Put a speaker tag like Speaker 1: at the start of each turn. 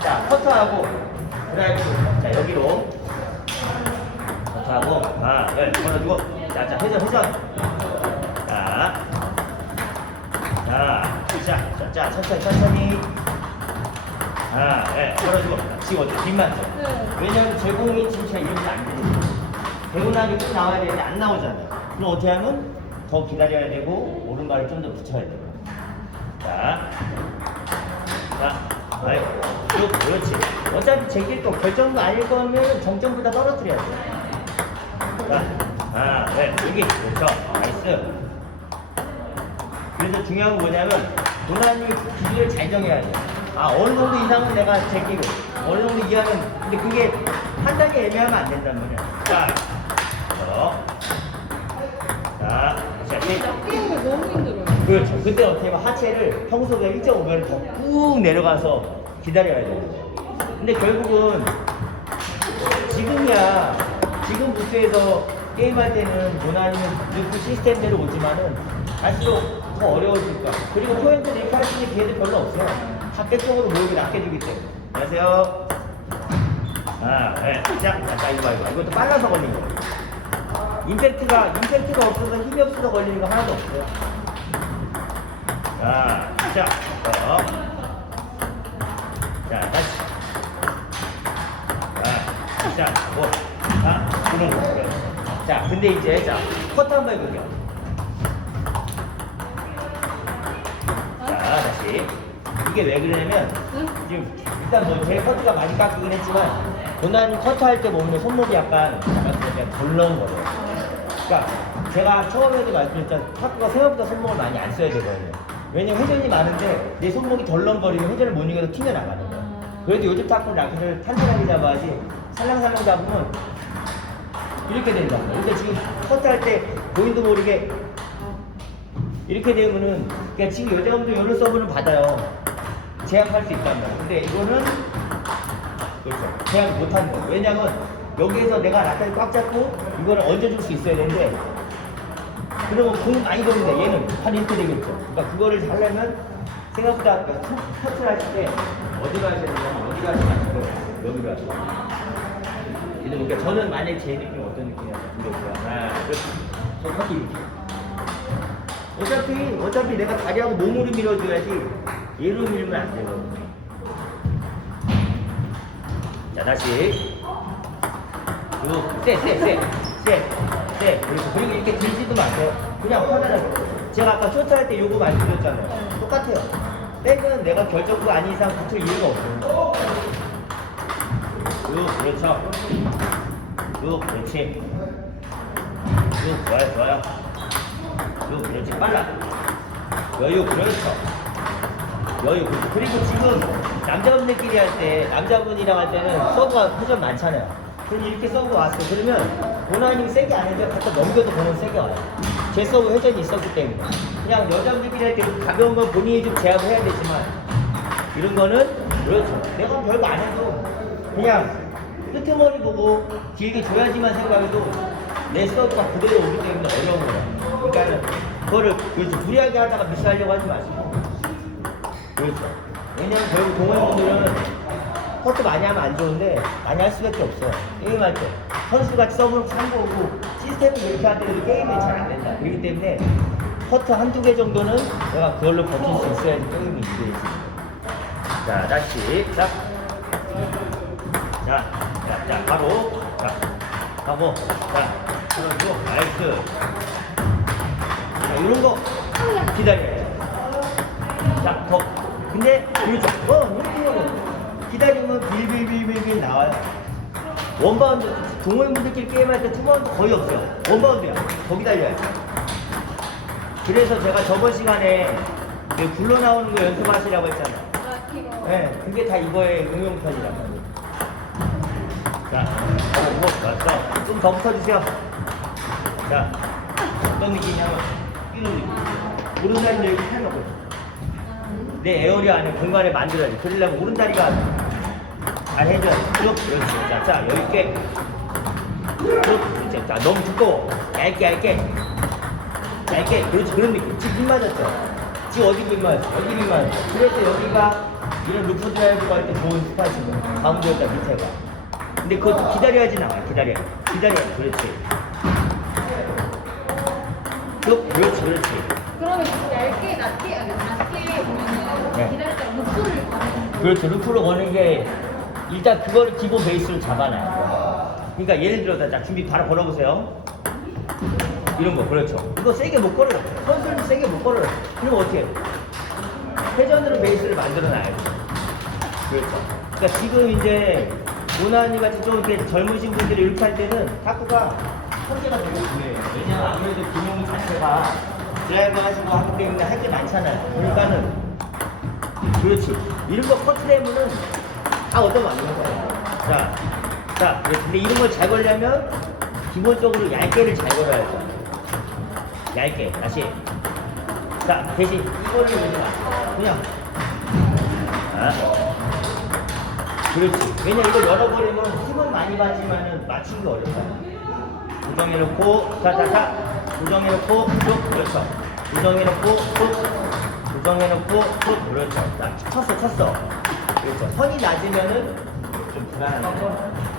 Speaker 1: 자, 커트하고 드라이브. 자, 여기로. 커트하고, 아, 네, 걸어주고. 자, 자, 회전, 회전. 자. 자, 자, 자, 자, 천천히, 천천히. 아, 네, 걸어주고. 지금 어디, 뒷만 줘.
Speaker 2: 네.
Speaker 1: 왜냐면 제공이 진짜 이러면 안 되거든요. 되고 나면 또 나와야 되는데 안 나오잖아요. 그럼 어떻게 하면 더 기다려야 되고 오른발을 좀 더 붙여야 돼요. 자, 자, 아이, 쭉, 그렇지. 어차피 제길 거 결정도 아닐 거면 정점보다 떨어뜨려야 돼. 자, 아, 네, 여기, 그렇죠. 나이스. 그래서 중요한 건 뭐냐면 도나님 길이를 잘 정해야 돼. 아 어느 정도 이상은 내가 제끼고 어느 정도 이하는 근데 그게 한 단계 애매하면 안 된단 말이야. 자, 어, 자, 자, 이-
Speaker 2: 뛰는 게 너무 힘들어요.
Speaker 1: 그렇죠. 그때 어떻게 하면 하체를 평소보다 1.5배를 더꾹 내려가서 기다려야 돼요. 근데 결국은 지금이야 지금 부스에서 게임할 때는 도나님은 늙고 시스템대로 오지만은 갈수록 더 어려워질 거야. 그리고 포인트를 이렇게 할 수 있는 기회도 별로 없어요. 쪽으로 모욕이 낮게 주기 때문에. 안녕하세요. 아, 네. 자, 이거 봐, 이거. 이것도 빨라서 걸린 거예요. 임팩트가, 임팩트가 없어서 힘이 없어서 걸리는 거 하나도 없어요. 자, 자, 어. 자, 다시. 자, 자, 뭐. 자, 그런 거. 자, 근데 이제, 자, 커트 한번 해볼게요. 자, 다시. 이게 왜 그러냐면,
Speaker 2: 응?
Speaker 1: 지금, 일단 뭐, 제 커트가 많이 깎이긴 했지만, 도난 커트 할 때 보면 손목이 약간, 약간 덜렁 거려요. 그러니까, 제가 처음에도 말씀드렸지만, 탁구가 생각보다 손목을 많이 안 써야 되거든요. 왜냐면 회전이 많은데, 내 손목이 덜렁거리면 회전을 못 이겨서 튀겨나가는 거예요. 그래도 요즘 탁구는 라켓을 탄탄하게 잡아야지, 살랑살랑 잡으면, 이렇게 된다. 근데 지금 커트할 때, 본인도 모르게, 이렇게 되면은 그러니까 지금 여자분들 이런 서브는 받아요. 제압할 수 있단 말이에요. 근데 이거는 그렇죠. 제압 못하는 거예요. 왜냐면 여기에서 내가 라켓을 꽉 잡고 이거를 얹어줄 수 있어야 되는데 그러면 공 많이 도는데 얘는 한 이렇게 되겠죠. 그러니까 그거를 하려면 생각보다 그러니까 터- 터치를 할때 어디 가야 되냐면 어디 가지 마시고 여기 가시고 이런 그러니까 저는 만약에 제 느낌이 어떤 느낌이냐면 이렇게요. 하나, 둘, 손 터치 이렇게. 어차피 어차피 내가 다리하고 몸으로 밀어줘야지 얘로 밀면 안 되거든요. 자 다시 요쎄쎄쎄쎄 쎄 그리고 이렇게 들지도 마세요. 그냥 편안하게. 제가 아까 쇼트 할 때 요거 말씀드렸잖아요. 똑같아요. 백은 내가 결정도 아닌 이상 붙을 이유가 없어요. 요 그렇죠. 요 그렇지. 요 좋아요 좋아요. 요 그렇지 빨라 여유 그렇죠 여유 그렇죠. 그리고 지금 남자분들끼리 할 때 남자분이랑 할 때는 서브가 회전 많잖아요 그럼 이렇게 서브 왔어 그러면 본아님이 세게 안 해도 갖다 넘겨도 공은 세게 와요 제 서브 회전이 있었기 때문에 그냥 여자분들끼리 할 때 가벼운 건 본인이 좀 제압을 해야 되지만 이런 거는 그렇죠 내가 별거 안 해도 그냥 끄트머리 보고 길게 줘야지만 생각해도 내 서브가 그대로 오기 때문에 어려운 거예요. 그러니까는 그거를 그렇죠. 무리하게 하다가 미스하려고 하지 마시고. 그렇죠. 왜냐면 결국 동호회분들은 커트 많이 하면 안 좋은데 많이 할 수밖에 없어요. 게임할 때. 선수같이 서브를 참고하고 시스템을 이렇게 할 때도 게임이 잘 안 된다. 그렇기 때문에 커트 한두 개 정도는 내가 그걸로 버틸 수 있어야지 게임이 이겨야지. 자, 다시. 자. 자, 자, 자, 바로. 자, 하고. 자, 그러고 나이스. 자, 이런 거 기다려야죠. 자, 더. 근데, 그렇죠. 어, 이렇게 하고. 기다리면 빌빌빌빌빌 나와요. 원바운드, 동호인분들끼리 게임할 때 투바운드 거의 없어요. 원바운드야. 더 기다려야 돼. 그래서 제가 저번 시간에 그 굴러 나오는 거 연습하시라고 했잖아요. 네, 그게 다 이거의 말이에요. 자, 어, 뭐, 왔어. 좀 더 붙어주세요. 자, 어떤 느낌이냐면, 이런 느낌. 오른다리를 이렇게 펴놓고, 내 에어리 안에 공간을 만들어야 돼. 그러려면 오른다리가 잘 해줘야 돼. 쭉, 그렇지. 자, 자, 여유있게. 쭉, 그렇지. 자, 너무 두꺼워. 얇게, 얇게. 얇게. 그렇지. 그런 느낌. 지금 빗 맞았죠? 지금 어디 빗 맞았어? 여기 빗 맞았어. 그래서 여기가 이런 루프 드라이브가 할 때 좋은 스팟이고 가운데였다 밑에가. 근데 그것도 기다려야지 나와요. 기다려. 기다려. 그렇지. 쭉 그렇지 그렇지.
Speaker 2: 그러면 얇게 낮게 아니 낮게 보면은
Speaker 1: 네.
Speaker 2: 기다릴 때 루프를 가는
Speaker 1: 그렇죠. 루프로 거는 게 일단 그거를 기본 베이스로 잡아놔요. 그러니까 예를 들어 자 준비 바로 걸어보세요. 이런 거 그렇죠. 이거 세게 못 걸어요. 선수는 세게 못 걸어요. 그럼 어떻게? 해요? 회전으로 베이스를 만들어놔야죠. 그렇죠. 그러니까 지금 이제 모나니 같이 좀 이렇게 젊으신 분들이 이렇게 할 때는 탁구가 선제가 되게 중요해요. 왜냐면 아무래도 기능 자체가 드라이버 하시고 하기 때문에 할 게 많잖아요. 그러니까는 그렇지. 이런 거 커트되면은 다 얻어맞는 거예요. 자, 자. 근데 이런 걸 잘 걸려면 기본적으로 얇게를 잘 걸어야죠. 얇게. 다시. 자, 대신 이거를 그냥, 그냥. 아. 그렇지. 왜냐 이걸 열어버리면 힘은 많이 가지만은 맞추기 어렵다. 고정해놓고, 자, 자, 자. 고정해놓고, 쭉, 그렇죠. 고정해놓고, 쭉. 고정해놓고, 쭉, 그렇죠. 자, 쳤어, 쳤어. 그렇죠. 선이 낮으면은 좀 거죠.